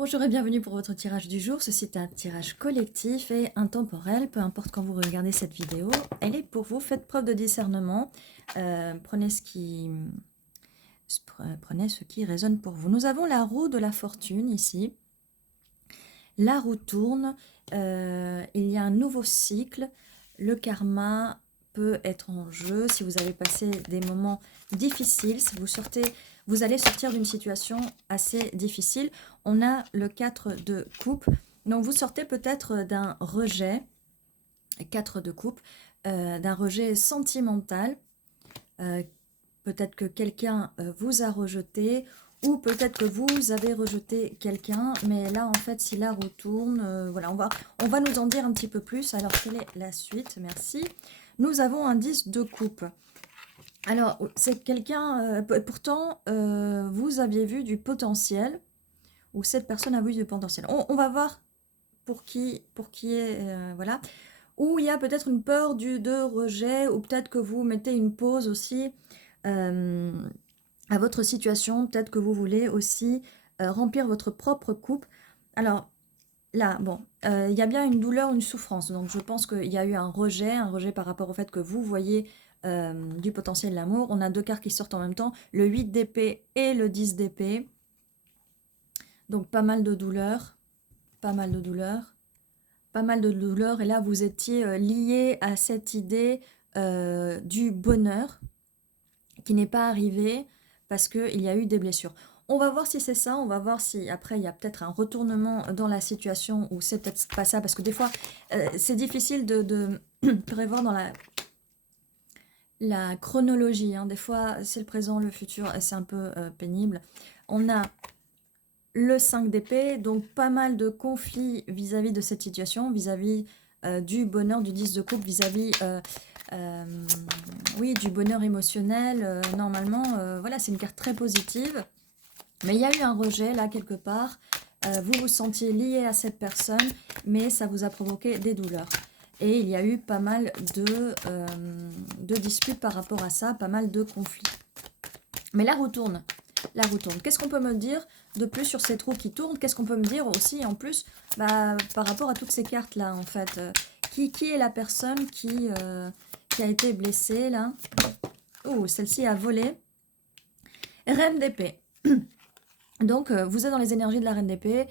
Bonjour et bienvenue pour votre tirage du jour. Ceci est un tirage collectif et intemporel. Peu importe quand vous regardez cette vidéo, elle est pour vous. Faites preuve de discernement. Prenez prenez ce qui résonne pour vous. Nous avons la roue de la fortune ici. La roue tourne. Il y a un nouveau cycle. Le karma peut être en jeu. Si vous avez passé des moments difficiles, si vous allez sortir d'une situation assez difficile. On a le 4 de coupe. Donc vous sortez peut-être d'un rejet, 4 de coupe, d'un rejet sentimental. Peut-être que quelqu'un vous a rejeté, ou peut-être que vous avez rejeté quelqu'un, mais là en fait si la roue tourne, voilà, on va nous en dire un petit peu plus. Alors quelle est la suite? Merci. Nous avons un 10 de coupe. Alors c'est quelqu'un, pourtant vous aviez vu du potentiel, ou cette personne a vu du potentiel. On va voir pour qui est, voilà. Ou il y a peut-être une peur de rejet, ou peut-être que vous mettez une pause aussi à votre situation. Peut-être que vous voulez aussi remplir votre propre coupe. Alors là, bon, il y a bien une douleur, une souffrance. Donc je pense qu'il y a eu un rejet par rapport au fait que vous voyez du potentiel l'amour. On a deux cartes qui sortent en même temps, le 8 d'épée et le 10 d'épée. Donc pas mal de douleur, pas mal de douleur. Pas mal de douleur, et là vous étiez lié à cette idée du bonheur qui n'est pas arrivé parce qu'il y a eu des blessures. On va voir si c'est ça, on va voir si après il y a peut-être un retournement dans la situation, ou c'est peut-être pas ça, parce que des fois c'est difficile de prévoir dans la chronologie, hein. Des fois c'est le présent, le futur, et c'est un peu pénible. On a le 5 d'épée, donc pas mal de conflits vis-à-vis de cette situation, vis-à-vis du bonheur, du 10 de coupe, vis-à-vis oui, du bonheur émotionnel. Normalement, voilà, c'est une carte très positive. Mais il y a eu un rejet là quelque part. Vous vous sentiez lié à cette personne, mais ça vous a provoqué des douleurs. Et il y a eu pas mal de disputes par rapport à ça, pas mal de conflits. Mais la roue tourne. La roue tourne. Qu'est-ce qu'on peut me dire de plus sur cette roue qui tourne? Qu'est-ce qu'on peut me dire aussi en plus par rapport à toutes ces cartes-là, en fait? Qui est la personne qui a été blessée, là? Oh, celle-ci a volé. Reine d'épée. Donc, vous êtes dans les énergies de la reine d'épée.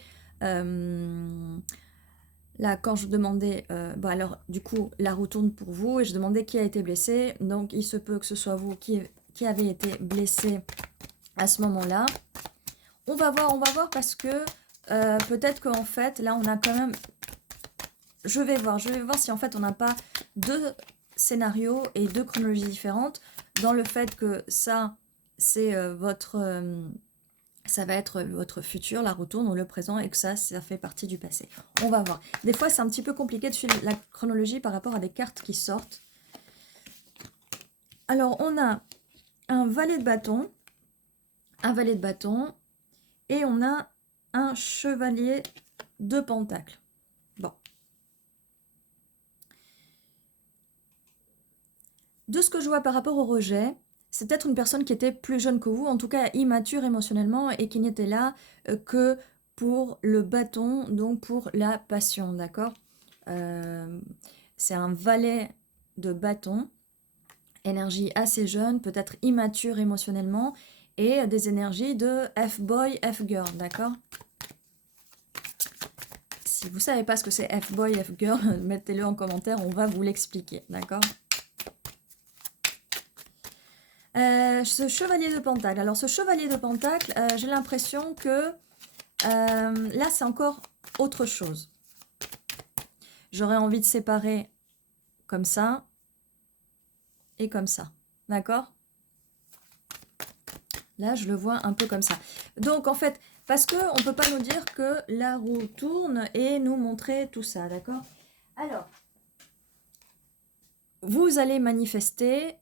Là, quand je demandais... alors, du coup, la roue tourne pour vous, et je demandais qui a été blessé. Donc, il se peut que ce soit vous qui avez été blessé à ce moment-là. On va voir parce que peut-être qu'en fait, là, on a quand même... Je vais voir si en fait, on n'a pas deux scénarios et deux chronologies différentes, dans le fait que ça, c'est ça va être votre futur, la retourne, ou le présent, et que ça fait partie du passé. On va voir. Des fois, c'est un petit peu compliqué de suivre la chronologie par rapport à des cartes qui sortent. Alors, on a un valet de bâton, et on a un chevalier de pentacle. Bon. De ce que je vois par rapport au rejet, c'est peut-être une personne qui était plus jeune que vous, en tout cas immature émotionnellement, et qui n'était là que pour le bâton, donc pour la passion, d'accord? C'est un valet de bâton, énergie assez jeune, peut-être immature émotionnellement, et des énergies de F-boy, F-girl, d'accord? Si vous ne savez pas ce que c'est F-boy, F-girl, mettez-le en commentaire, on va vous l'expliquer, d'accord? Ce chevalier de pentacle. Alors, ce chevalier de pentacle, j'ai l'impression que là, c'est encore autre chose. J'aurais envie de séparer comme ça et comme ça. D'accord? Là, je le vois un peu comme ça. Donc, en fait, parce qu'on ne peut pas nous dire que la roue tourne et nous montrer tout ça. D'accord? Alors, vous allez manifester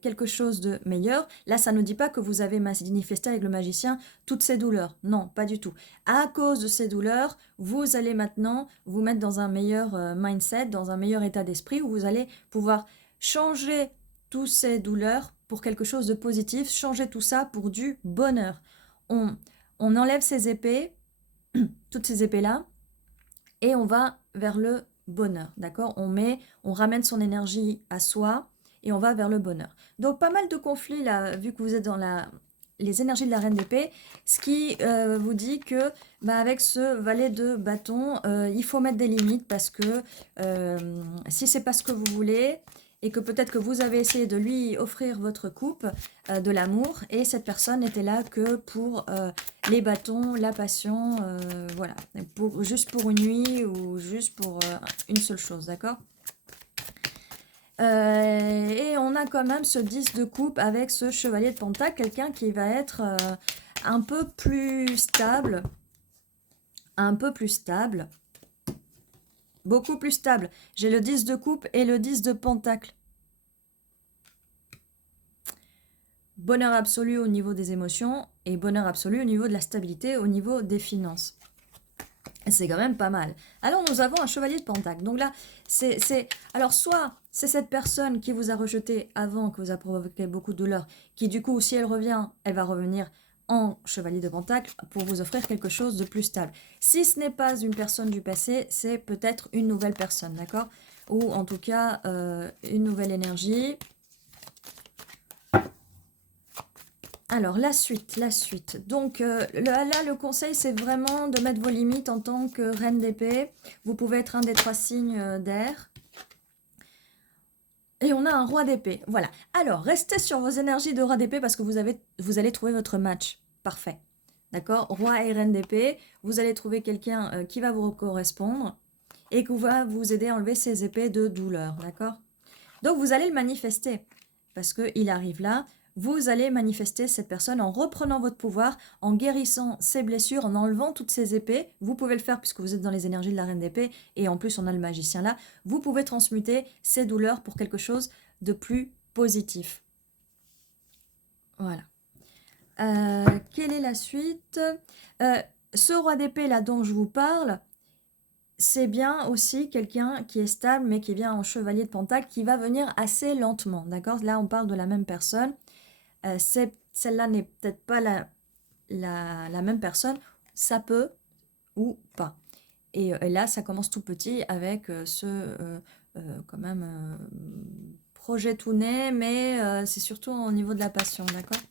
quelque chose de meilleur. Là, ça ne dit pas que vous avez manifesté avec le magicien toutes ces douleurs. Non, pas du tout. À cause de ces douleurs, vous allez maintenant vous mettre dans un meilleur mindset, dans un meilleur état d'esprit, où vous allez pouvoir changer toutes ces douleurs pour quelque chose de positif, changer tout ça pour du bonheur. On enlève ces épées, toutes ces épées-là, et on va vers le bonheur, d'accord? On ramène son énergie à soi, et on va vers le bonheur. Donc pas mal de conflits là, vu que vous êtes dans les énergies de la reine d'épée, ce qui vous dit que avec ce valet de bâton, il faut mettre des limites parce que si c'est pas ce que vous voulez et que peut-être que vous avez essayé de lui offrir votre coupe de l'amour et cette personne n'était là que pour les bâtons, la passion, voilà, juste pour une nuit ou juste pour une seule chose, d'accord? Et on a quand même ce 10 de coupe avec ce chevalier de pentacle, quelqu'un qui va être un peu plus stable, beaucoup plus stable. J'ai le 10 de coupe et le 10 de pentacle. Bonheur absolu au niveau des émotions et bonheur absolu au niveau de la stabilité, au niveau des finances. C'est quand même pas mal. Alors, nous avons un chevalier de pentacle. Donc là, alors, soit c'est cette personne qui vous a rejeté avant, que vous a provoqué beaucoup de douleur, qui du coup, si elle revient, elle va revenir en chevalier de pentacle pour vous offrir quelque chose de plus stable. Si ce n'est pas une personne du passé, c'est peut-être une nouvelle personne, d'accord? Ou en tout cas, une nouvelle énergie. Alors, la suite. Donc, là, le conseil, c'est vraiment de mettre vos limites en tant que reine d'épée. Vous pouvez être un des 3 signes d'air. Et on a un roi d'épée. Voilà. Alors, restez sur vos énergies de roi d'épée parce que vous allez trouver votre match. Parfait. D'accord? Roi et reine d'épée. Vous allez trouver quelqu'un qui va vous correspondre et qui va vous aider à enlever ces épées de douleur. D'accord? Donc, vous allez le manifester parce qu'il arrive là. Vous allez manifester cette personne en reprenant votre pouvoir, en guérissant ses blessures, en enlevant toutes ces épées. Vous pouvez le faire puisque vous êtes dans les énergies de la reine d'épée et en plus on a le magicien là. Vous pouvez transmuter ces douleurs pour quelque chose de plus positif. Voilà. Quelle est la suite? Ce roi d'épée là dont je vous parle, c'est bien aussi quelqu'un qui est stable mais qui vient en chevalier de pentacle qui va venir assez lentement. D'accord? Là on parle de la même personne. Celle-là n'est peut-être pas la même personne, ça peut ou pas. Et là, ça commence tout petit avec quand même projet tout né, mais c'est surtout au niveau de la passion, d'accord?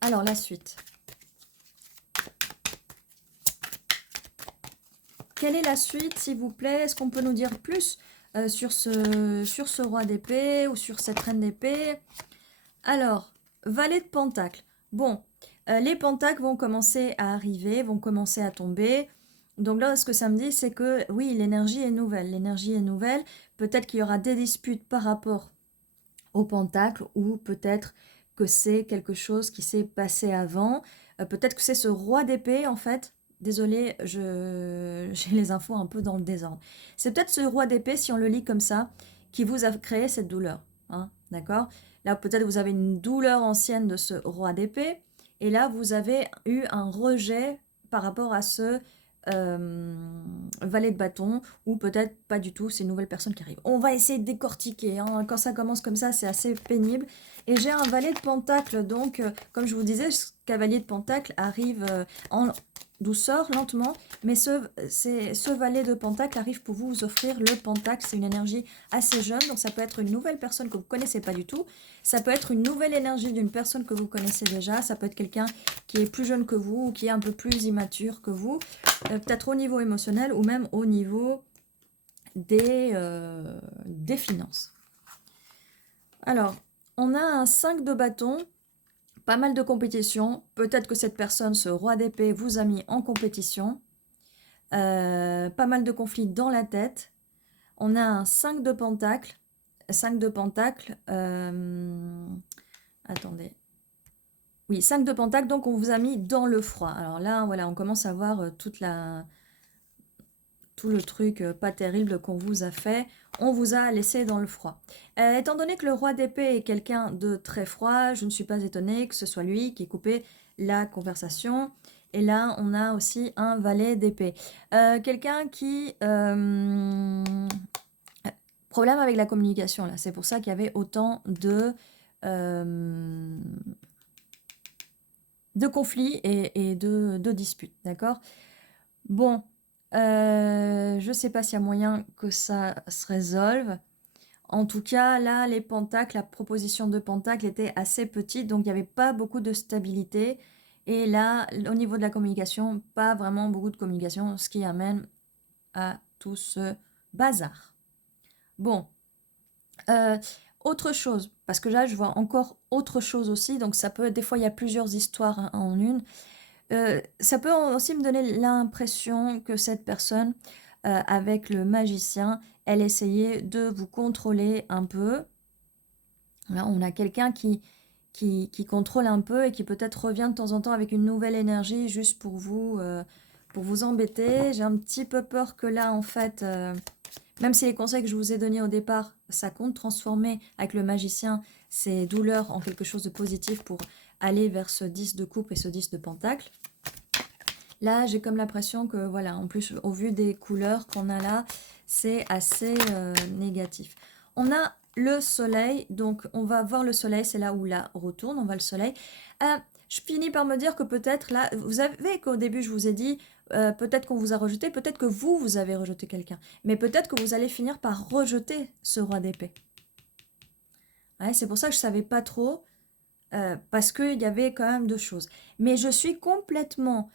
Alors, la suite. Quelle est la suite, s'il vous plaît? Est-ce qu'on peut nous dire plus sur ce roi d'épée ou sur cette reine d'épée? Alors, valet de pentacle. Bon, les pentacles vont commencer à arriver, vont commencer à tomber. Donc là, ce que ça me dit, c'est que oui, l'énergie est nouvelle. L'énergie est nouvelle. Peut-être qu'il y aura des disputes par rapport au pentacle ou peut-être que c'est quelque chose qui s'est passé avant. Peut-être que c'est ce roi d'épée, en fait. Désolée, j'ai les infos un peu dans le désordre. C'est peut-être ce roi d'épée, si on le lit comme ça, qui vous a créé cette douleur. Hein, d'accord? Là, peut-être vous avez une douleur ancienne de ce roi d'épée. Et là, vous avez eu un rejet par rapport à ce valet de bâton, ou peut-être pas du tout, c'est une nouvelle personne qui arrive. On va essayer de décortiquer, hein. Quand ça commence comme ça, c'est assez pénible. Et j'ai un valet de pentacle, donc comme je vous disais, ce cavalier de pentacle arrive en douceur, lentement, mais ce valet de pentacle arrive pour vous offrir le pentacle. C'est une énergie assez jeune, donc ça peut être une nouvelle personne que vous ne connaissez pas du tout, ça peut être une nouvelle énergie d'une personne que vous connaissez déjà, ça peut être quelqu'un qui est plus jeune que vous ou qui est un peu plus immature que vous, peut-être au niveau émotionnel ou même au niveau des finances. Alors, on a un 5 de bâton, pas mal de compétition. Peut-être que cette personne, ce roi d'épée, vous a mis en compétition. Pas mal de conflits dans la tête. On a un 5 de pentacle. 5 de pentacle. Attendez. Oui, 5 de pentacle, donc on vous a mis dans le froid. Alors là, voilà, on commence à voir tout le truc pas terrible qu'on vous a fait. On vous a laissé dans le froid. Étant donné que le roi d'épée est quelqu'un de très froid, je ne suis pas étonnée que ce soit lui qui ait coupé la conversation. Et là, on a aussi un valet d'épée. Quelqu'un qui... problème avec la communication, là. C'est pour ça qu'il y avait autant de conflits et de disputes, d'accord? Bon, je sais pas s'il y a moyen que ça se résolve. En tout cas, là, les pentacles, la proposition de pentacle était assez petite, donc il n'y avait pas beaucoup de stabilité. Et là, au niveau de la communication, pas vraiment beaucoup de communication, ce qui amène à tout ce bazar. Bon, autre chose, parce que là, je vois encore autre chose aussi, donc ça peut, des fois, il y a plusieurs histoires en une. Ça peut aussi me donner l'impression que cette personne, avec le magicien, elle essayait de vous contrôler un peu. Là, on a quelqu'un qui contrôle un peu et qui peut-être revient de temps en temps avec une nouvelle énergie juste pour vous embêter. J'ai un petit peu peur que là, en fait, même si les conseils que je vous ai donnés au départ, ça compte transformer avec le magicien ces douleurs en quelque chose de positif pour aller vers ce 10 de coupe et ce 10 de pentacle. Là, j'ai comme l'impression que, voilà, en plus, au vu des couleurs qu'on a là, c'est assez négatif. On a le soleil, donc on va voir le soleil, c'est là où la retourne, on va le soleil. Je finis par me dire que peut-être là, vous savez qu'au début, je vous ai dit, peut-être qu'on vous a rejeté, peut-être que vous avez rejeté quelqu'un, mais peut-être que vous allez finir par rejeter ce roi d'épée. Ouais, c'est pour ça que je ne savais pas trop, parce qu'il y avait quand même deux choses. Mais je suis complètement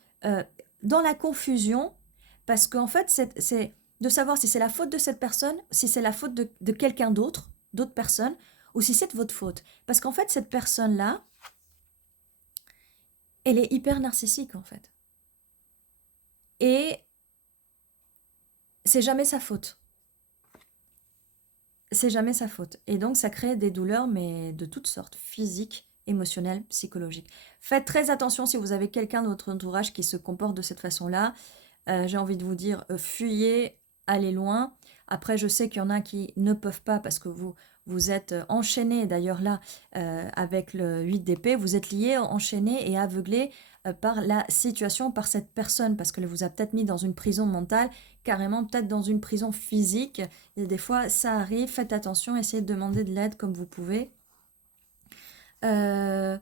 dans la confusion, parce qu'en fait, c'est de savoir si c'est la faute de cette personne, si c'est la faute de quelqu'un d'autre, d'autres personnes, ou si c'est de votre faute. Parce qu'en fait, cette personne-là, elle est hyper narcissique, en fait. Et c'est jamais sa faute. C'est jamais sa faute. Et donc, ça crée des douleurs, mais de toutes sortes, physiques, émotionnelles, psychologiques. Faites très attention si vous avez quelqu'un de votre entourage qui se comporte de cette façon-là. J'ai envie de vous dire, fuyez, allez loin. Après, je sais qu'il y en a qui ne peuvent pas parce que vous êtes enchaînés, d'ailleurs là, avec le 8 d'épée, vous êtes liés, enchaînés et aveuglés par la situation, par cette personne, parce qu'elle vous a peut-être mis dans une prison mentale, carrément peut-être dans une prison physique. Et des fois, ça arrive, faites attention, essayez de demander de l'aide comme vous pouvez. Euh,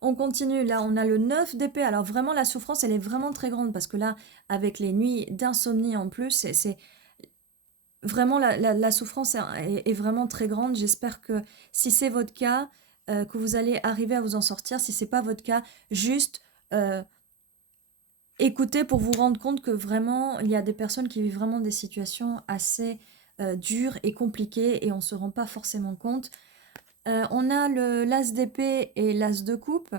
On continue, là on a le 9 d'épée, alors vraiment la souffrance elle est vraiment très grande parce que là avec les nuits d'insomnie en plus, c'est vraiment la souffrance est vraiment très grande. J'espère que si c'est votre cas, que vous allez arriver à vous en sortir. Si c'est pas votre cas, juste écoutez pour vous rendre compte que vraiment il y a des personnes qui vivent vraiment des situations assez dures et compliquées et on se rend pas forcément compte. On a l'as d'épée et l'as de coupe.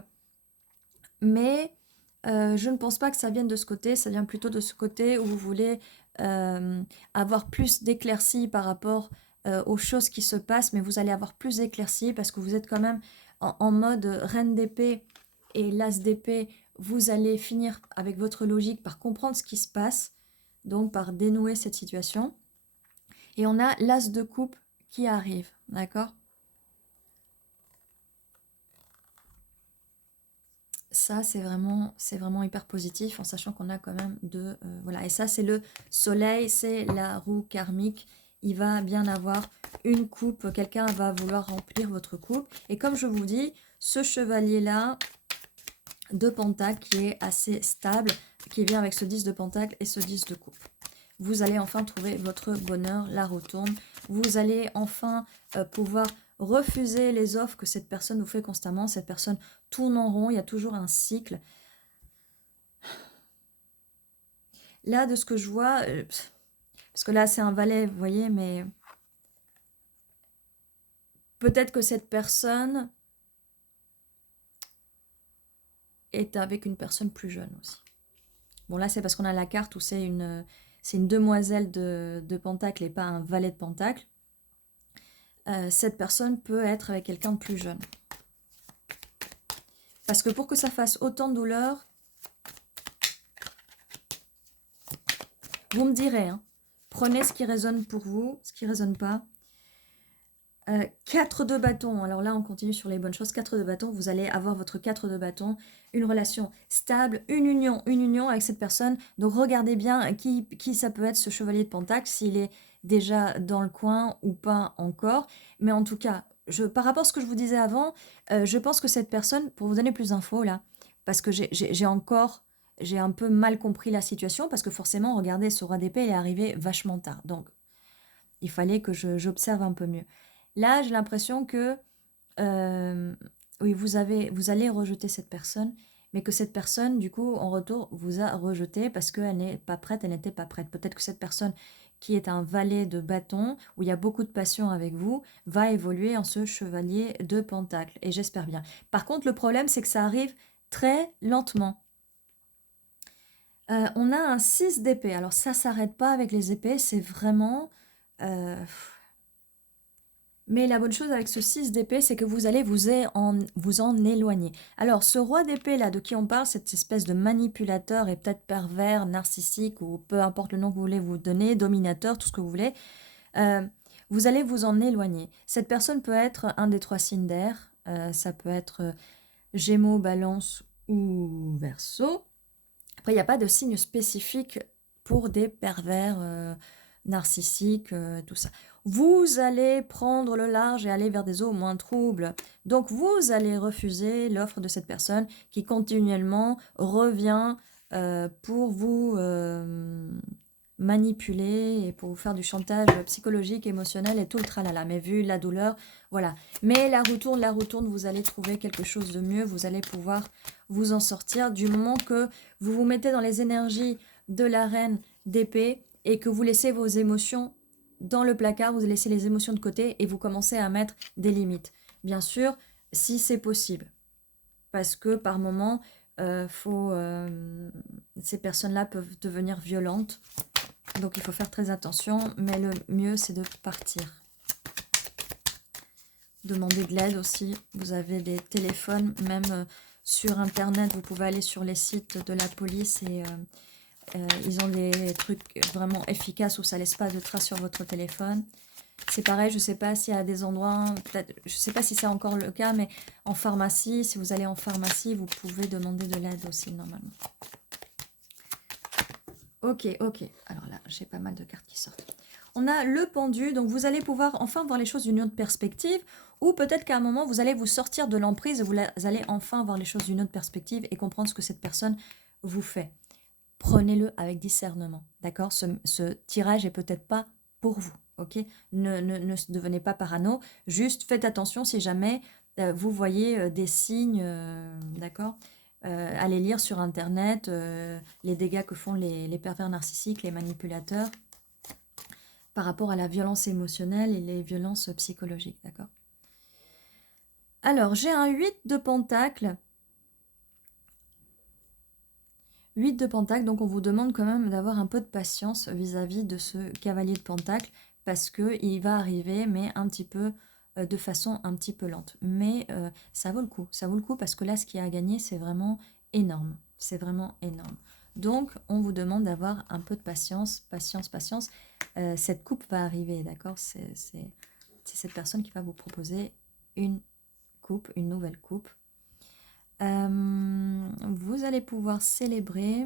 Mais je ne pense pas que ça vienne de ce côté, ça vient plutôt de ce côté où vous voulez avoir plus d'éclaircies par rapport aux choses qui se passent, mais vous allez avoir plus d'éclaircies parce que vous êtes quand même en mode reine d'épée et l'as d'épée, vous allez finir avec votre logique par comprendre ce qui se passe, donc par dénouer cette situation. Et on a l'as de coupe qui arrive, d'accord? Ça, c'est vraiment hyper positif en sachant qu'on a quand même deux... voilà, et ça, c'est le soleil, c'est la roue karmique. Il va bien avoir une coupe, quelqu'un va vouloir remplir votre coupe. Et comme je vous dis, ce chevalier-là de pentacle qui est assez stable, qui vient avec ce 10 de pentacle et ce 10 de coupe. Vous allez enfin trouver votre bonheur, la retourne. Vous allez enfin pouvoir refuser les offres que cette personne vous fait constamment. Cette personne tourne en rond, il y a toujours un cycle. Là, de ce que je vois, parce que là, c'est un valet, vous voyez, mais peut-être que cette personne est avec une personne plus jeune aussi. Bon, là, c'est parce qu'on a la carte où c'est une demoiselle de pentacle et pas un valet de pentacle. Cette personne peut être avec quelqu'un de plus jeune. Parce que pour que ça fasse autant de douleur, vous me direz, hein, prenez ce qui résonne pour vous, ce qui ne résonne pas. 4 de bâton, alors là on continue sur les bonnes choses, 4 de bâton, vous allez avoir votre 4 de bâton, une relation stable, une union avec cette personne. Donc regardez bien qui ça peut être ce chevalier de pentacle, s'il est déjà dans le coin ou pas encore. Mais en tout cas, par rapport à ce que je vous disais avant, je pense que cette personne, pour vous donner plus d'infos là, parce que j'ai un peu mal compris la situation, parce que forcément, regardez, ce roi d'épée il est arrivé vachement tard. Donc, il fallait que j'observe un peu mieux. Là, j'ai l'impression que, oui, vous allez rejeter cette personne, mais que cette personne, du coup, en retour, vous a rejeté parce qu'elle n'est pas prête, elle n'était pas prête. Peut-être que cette personne qui est un valet de bâton, où il y a beaucoup de passion avec vous, va évoluer en ce chevalier de pentacle. Et j'espère bien. Par contre, le problème, c'est que ça arrive très lentement. On a un 6 d'épée. Alors ça s'arrête pas avec les épées, c'est vraiment... euh, Mais la bonne chose avec ce 6 d'épée, c'est que vous allez vous en éloigner. Alors, ce roi d'épée, là, de qui on parle, cette espèce de manipulateur et peut-être pervers, narcissique, ou peu importe le nom que vous voulez vous donner, dominateur, tout ce que vous voulez, euh, vous allez vous en éloigner. Cette personne peut être un des 3 signes d'air, ça peut être Gémeaux, Balance ou Verseau. Après, il n'y a pas de signe spécifique pour des pervers narcissiques, tout ça. Vous allez prendre le large et aller vers des eaux moins troubles. Donc, vous allez refuser l'offre de cette personne qui continuellement revient pour vous manipuler et pour vous faire du chantage psychologique, émotionnel et tout le tralala. Mais vu la douleur, voilà. Mais la roue tourne, vous allez trouver quelque chose de mieux. Vous allez pouvoir vous en sortir du moment que vous vous mettez dans les énergies de la reine d'épée et que vous laissez vos émotions dans le placard, vous laissez les émotions de côté et vous commencez à mettre des limites. Bien sûr, si c'est possible. Parce que par moment, ces personnes-là peuvent devenir violentes. Donc il faut faire très attention, mais le mieux c'est de partir. Demander de l'aide aussi. Vous avez des téléphones, même sur internet, vous pouvez aller sur les sites de la police et ils ont des trucs vraiment efficaces où ça laisse pas de traces sur votre téléphone. C'est pareil, je ne sais pas s'il y a des endroits, peut-être, je ne sais pas si c'est encore le cas, mais en pharmacie, si vous allez en pharmacie, vous pouvez demander de l'aide aussi normalement. Ok, ok. Alors là, j'ai pas mal de cartes qui sortent. On a le pendu, donc vous allez pouvoir enfin voir les choses d'une autre perspective, ou peut-être qu'à un moment, vous allez vous sortir de l'emprise et vous allez enfin voir les choses d'une autre perspective et comprendre ce que cette personne vous fait. Prenez-le avec discernement, d'accord? Ce tirage est peut-être pas pour vous, ok? Ne devenez pas parano, juste faites attention si jamais vous voyez des signes, d'accord? Allez lire sur Internet les dégâts que font les pervers narcissiques, les manipulateurs, par rapport à la violence émotionnelle et les violences psychologiques, d'accord? Alors, j'ai un 8 de pentacle. 8 de pentacle, donc on vous demande quand même d'avoir un peu de patience vis-à-vis de ce cavalier de pentacle, parce qu'il va arriver, mais un petit peu de façon un petit peu lente. Mais ça vaut le coup, parce que là, ce qu'il y a à gagner, c'est vraiment énorme. C'est vraiment énorme. Donc, on vous demande d'avoir un peu de patience, patience. Cette coupe va arriver, d'accord? C'est cette personne qui va vous proposer une coupe, une nouvelle coupe. Vous allez pouvoir célébrer.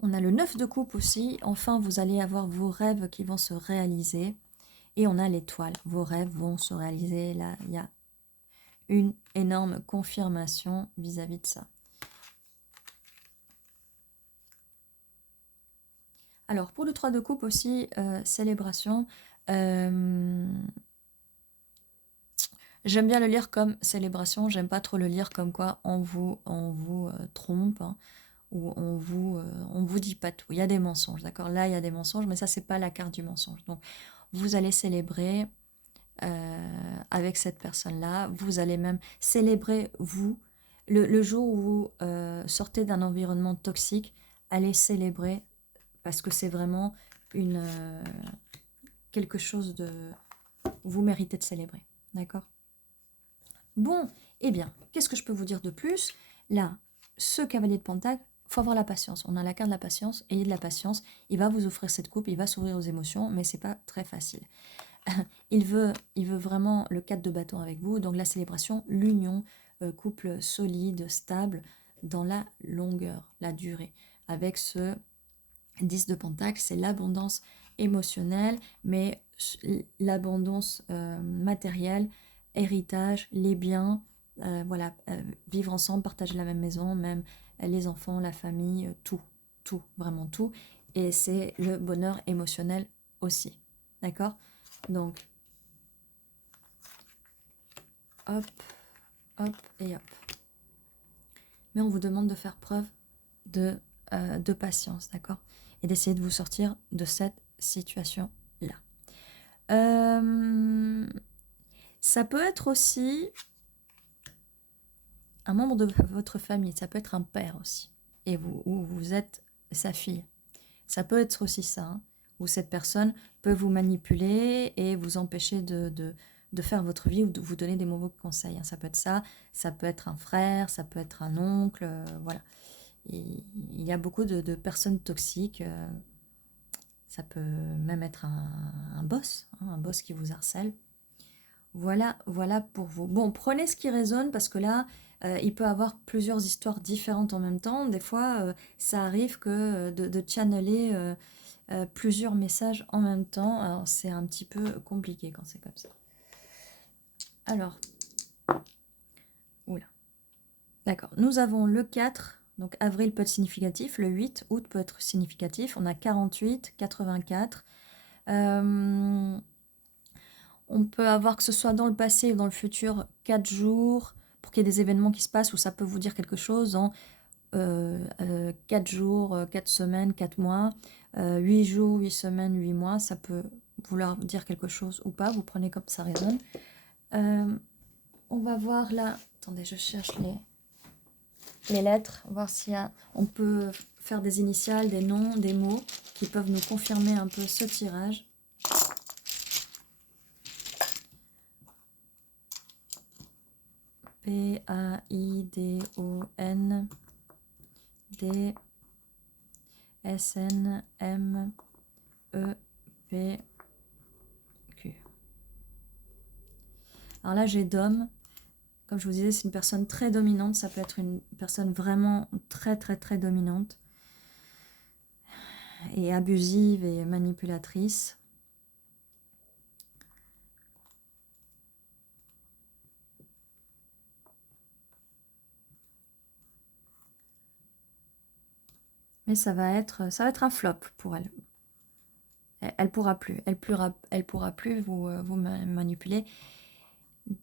On a le 9 de coupe aussi. Enfin, vous allez avoir vos rêves qui vont se réaliser. Et on a l'étoile. Vos rêves vont se réaliser. Là, il y a une énorme confirmation vis-à-vis de ça. Alors, pour le 3 de coupe aussi, célébration. J'aime bien le lire comme célébration. J'aime pas trop le lire comme quoi on vous trompe. Hein. Où on vous dit pas tout. Il y a des mensonges, d'accord? Là, il y a des mensonges, mais ça, c'est pas la carte du mensonge. Donc, vous allez célébrer avec cette personne-là. Vous allez même célébrer, vous, le jour où vous sortez d'un environnement toxique, allez célébrer parce que c'est vraiment quelque chose de... Vous méritez de célébrer, d'accord? Bon, eh bien, qu'est-ce que je peux vous dire de plus? Là, ce cavalier de Pentacle, faut avoir la patience. On a la carte de la patience, ayez de la patience. Il va vous offrir cette coupe, il va s'ouvrir aux émotions, mais c'est pas très facile. il veut vraiment le 4 de bâton avec vous, donc la célébration, l'union, couple solide, stable, dans la longueur, la durée. Avec ce 10 de Pentacle, c'est l'abondance émotionnelle, mais l'abondance matérielle, héritage, les biens, voilà, vivre ensemble, partager la même maison, même les enfants, la famille, tout, tout, vraiment tout. Et c'est le bonheur émotionnel aussi. D'accord? Donc, hop, hop et hop. Mais on vous demande de faire preuve de patience, d'accord? Et d'essayer de vous sortir de cette situation-là. Ça peut être aussi un membre de votre famille, ça peut être un père aussi, et vous êtes sa fille. Ça peut être aussi ça, hein, où cette personne peut vous manipuler et vous empêcher de faire votre vie ou de vous donner des mauvais conseils, hein. Ça peut être ça peut être un frère, ça peut être un oncle, voilà. Et il y a beaucoup de personnes toxiques, ça peut même être un boss, hein, un boss qui vous harcèle. Voilà, voilà pour vous. Bon, prenez ce qui résonne parce que là, il peut avoir plusieurs histoires différentes en même temps. Des fois, ça arrive que de channeler plusieurs messages en même temps. Alors, c'est un petit peu compliqué quand c'est comme ça. Alors, oula. D'accord. Nous avons le 4. Donc, avril peut être significatif. Le 8, août peut être significatif. On a 48, 84. On peut avoir, que ce soit dans le passé ou dans le futur, 4 jours, pour qu'il y ait des événements qui se passent où ça peut vous dire quelque chose en 4 jours, 4 semaines, 4 mois, 8 jours, 8 semaines, 8 mois, ça peut vouloir dire quelque chose ou pas, vous prenez comme ça résonne. On va voir là, attendez, je cherche les lettres, voir si on peut faire des initiales, des noms, des mots qui peuvent nous confirmer un peu ce tirage. P-A-I-D-O-N D-S-N-M-E-P-Q. Alors là, j'ai Dom. Comme je vous disais, c'est une personne très dominante. Ça peut être une personne vraiment très, très, très dominante. Et abusive et manipulatrice. Mais ça va être un flop pour elle. Elle pourra plus. Elle pourra plus vous manipuler.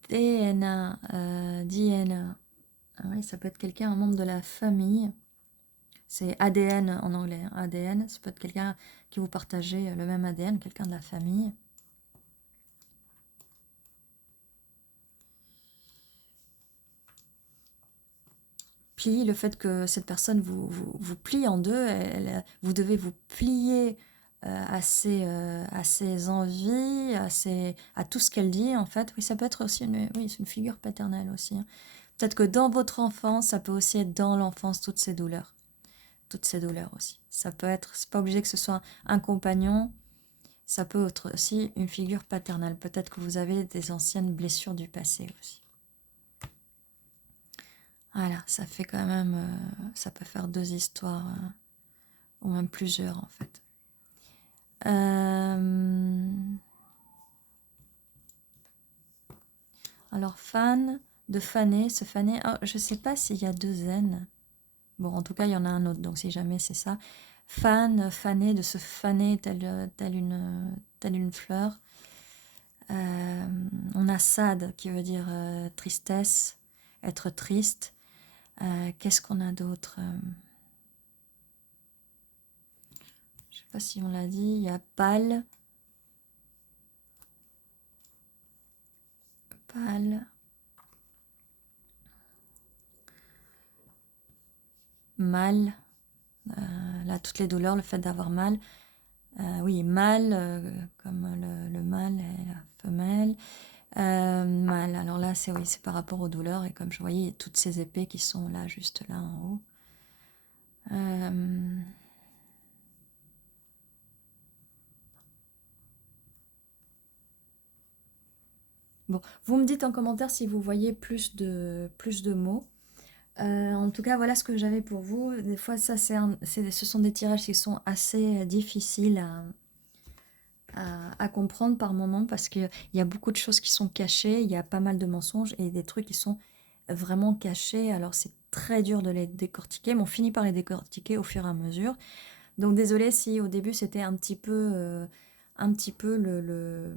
DNA, DNA. Ah oui, ça peut être quelqu'un, un membre de la famille. C'est ADN en anglais. Hein. ADN, ça peut être quelqu'un qui vous partagez le même ADN, quelqu'un de la famille. Puis le fait que cette personne vous plie en deux, vous devez vous plier à ses envies, à tout ce qu'elle dit en fait. Oui, ça peut être aussi c'est une figure paternelle aussi. Hein. Peut-être que dans votre enfance, ça peut aussi être dans l'enfance toutes ces douleurs aussi. Ça peut être, c'est pas obligé que ce soit un compagnon, ça peut être aussi une figure paternelle. Peut-être que vous avez des anciennes blessures du passé aussi. Voilà, ça fait quand même, ça peut faire 2 histoires, ou même plusieurs en fait. Alors fan, de faner, se faner, oh, je sais pas s'il y a 2 N. Bon, en tout cas, il y en a un autre, donc si jamais c'est ça. Fan, faner, de se faner telle une fleur. On a sad qui veut dire tristesse, être triste. Qu'est-ce qu'on a d'autre? Je sais pas si on l'a dit. Il y a pâle. Pâle. Mal. Là, toutes les douleurs, le fait d'avoir mal. Oui, mal, comme le mâle et la femelle. Mal, alors là, c'est oui, c'est par rapport aux douleurs. Et comme je voyais, il y a toutes ces épées qui sont là, juste là en haut. Bon, vous me dites en commentaire si vous voyez plus de mots. En tout cas, voilà ce que j'avais pour vous. Des fois, ça, ce sont des tirages qui sont assez difficiles à comprendre par moment parce qu'il y a beaucoup de choses qui sont cachées, il y a pas mal de mensonges et des trucs qui sont vraiment cachés. Alors c'est très dur de les décortiquer, mais on finit par les décortiquer au fur et à mesure. Donc désolée si au début c'était un petit peu le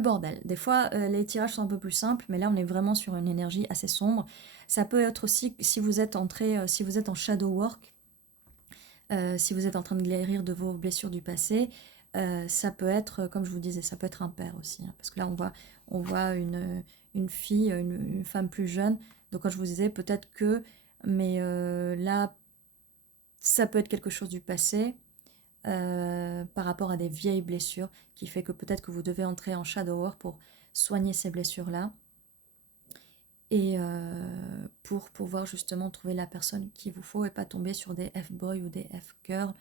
bordel. Des fois, les tirages sont un peu plus simples, mais là on est vraiment sur une énergie assez sombre. Ça peut être aussi si vous êtes si vous êtes en shadow work, si vous êtes en train de guérir de vos blessures du passé, ça peut être, comme je vous disais, ça peut être un père aussi, hein, parce que là on voit une fille, une femme plus jeune. Donc quand je vous disais peut-être que, mais là ça peut être quelque chose du passé. Par rapport à des vieilles blessures, qui fait que peut-être que vous devez entrer en shadow work pour soigner ces blessures-là et pour pouvoir justement trouver la personne qu'il vous faut et pas tomber sur des F-boys ou des F-girls.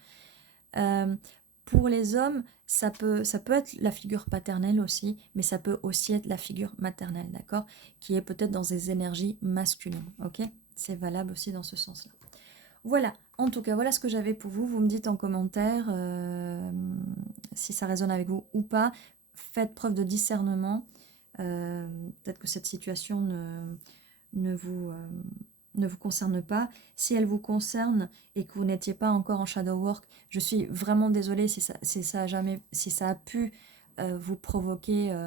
Euh, pour les hommes, ça peut être la figure paternelle aussi, mais ça peut aussi être la figure maternelle, d'accord? Qui est peut-être dans des énergies masculines, ok? C'est valable aussi dans ce sens-là. Voilà, en tout cas, voilà ce que j'avais pour vous. Vous me dites en commentaire si ça résonne avec vous ou pas. Faites preuve de discernement. Peut-être que cette situation ne vous, ne vous concerne pas. Si elle vous concerne et que vous n'étiez pas encore en shadow work, je suis vraiment désolée si ça a pu vous provoquer,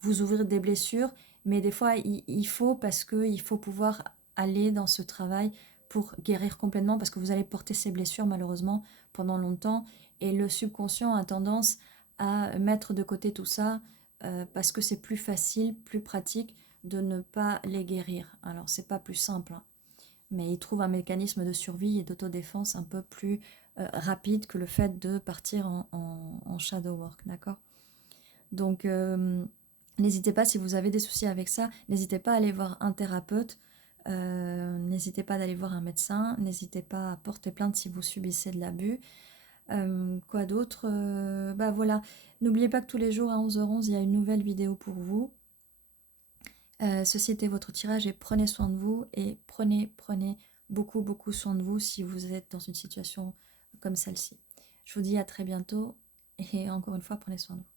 vous ouvrir des blessures. Mais des fois, il faut, parce qu'il faut pouvoir aller dans ce travail pour guérir complètement, parce que vous allez porter ces blessures malheureusement pendant longtemps. Et le subconscient a tendance à mettre de côté tout ça parce que c'est plus facile, plus pratique de ne pas les guérir. Alors c'est pas plus simple, hein, mais il trouve un mécanisme de survie et d'autodéfense un peu plus rapide que le fait de partir en shadow work, d'accord? Donc n'hésitez pas, si vous avez des soucis avec ça, n'hésitez pas à aller voir un thérapeute, n'hésitez pas d'aller voir un médecin, n'hésitez pas à porter plainte si vous subissez de l'abus. Quoi d'autre? Bah voilà, n'oubliez pas que tous les jours à 11h11, il y a une nouvelle vidéo pour vous. Ceci était votre tirage et prenez soin de vous et prenez beaucoup soin de vous si vous êtes dans une situation comme celle-ci. Je vous dis à très bientôt et encore une fois, prenez soin de vous.